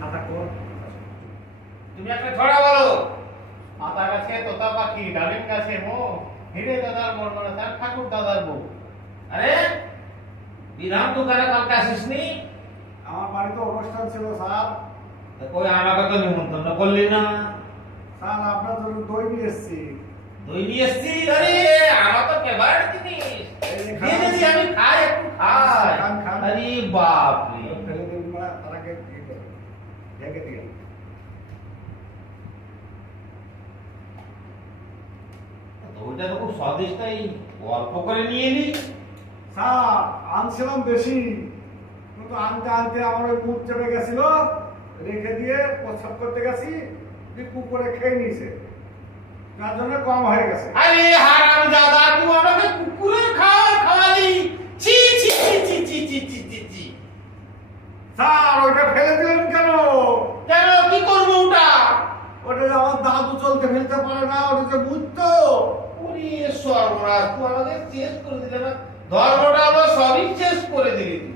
খাতা কর। তুমি একটা ছড়া বলো। আতা গাছে তোতা পাখি, ডালিম গাছে মো, হিরে দাদার মন মনে তার ঠাকুর দাদার বউ। আরে বিধান দোকানে কালকে আসিসনি? আমার বাড়িতে অনুষ্ঠান ছিল স্যার। কই আমাকে তো নিমন্ত্রণ করলি না। স্যার আপনার জন্য দই নিয়ে এসেছি। দই নিয়ে এসছি? আরে আমার তো ফেভারিট জিনিস। এই যে দিয়ে যদি আমি খাই একটু খাই। খান, খান। আরে বাপ রে। ফেলে দিন না, তার আগে ইয়ে করুন। ঢেকে দিন। দইটা তো খুব স্বাদিষ্ট, এই অল্প করে নিয়ে নি। স্যার আনছিলাম বেশি, কিন্তু আনতে আনতে আমার ওই মুখ চেপে গেছিল, রেখে দিয়ে প্রস্রাব করতে গেছি, কুকুরে খেয়ে নিয়েছে, তার জন্য কম হয়ে গেছে। আরে হারামজাদা, তুই আমাকে কুকুরের খাবার খাওয়ালি? ছি ছি ছি ছি ছি ছি ছি ছি ছি। স্যার ওইটা ফেলে দিলেন কেন? কেন, কি করবো ওটা? ওটা যে আমার দাদু চলতে ফেলতে পারে না, ওটা যে বুঝতো। ওরে সর্বনাশ, তুই আমাকে শেষ করে দিলে না। ধর্মটা আমরা সবই শেষ করে দিলি তুই।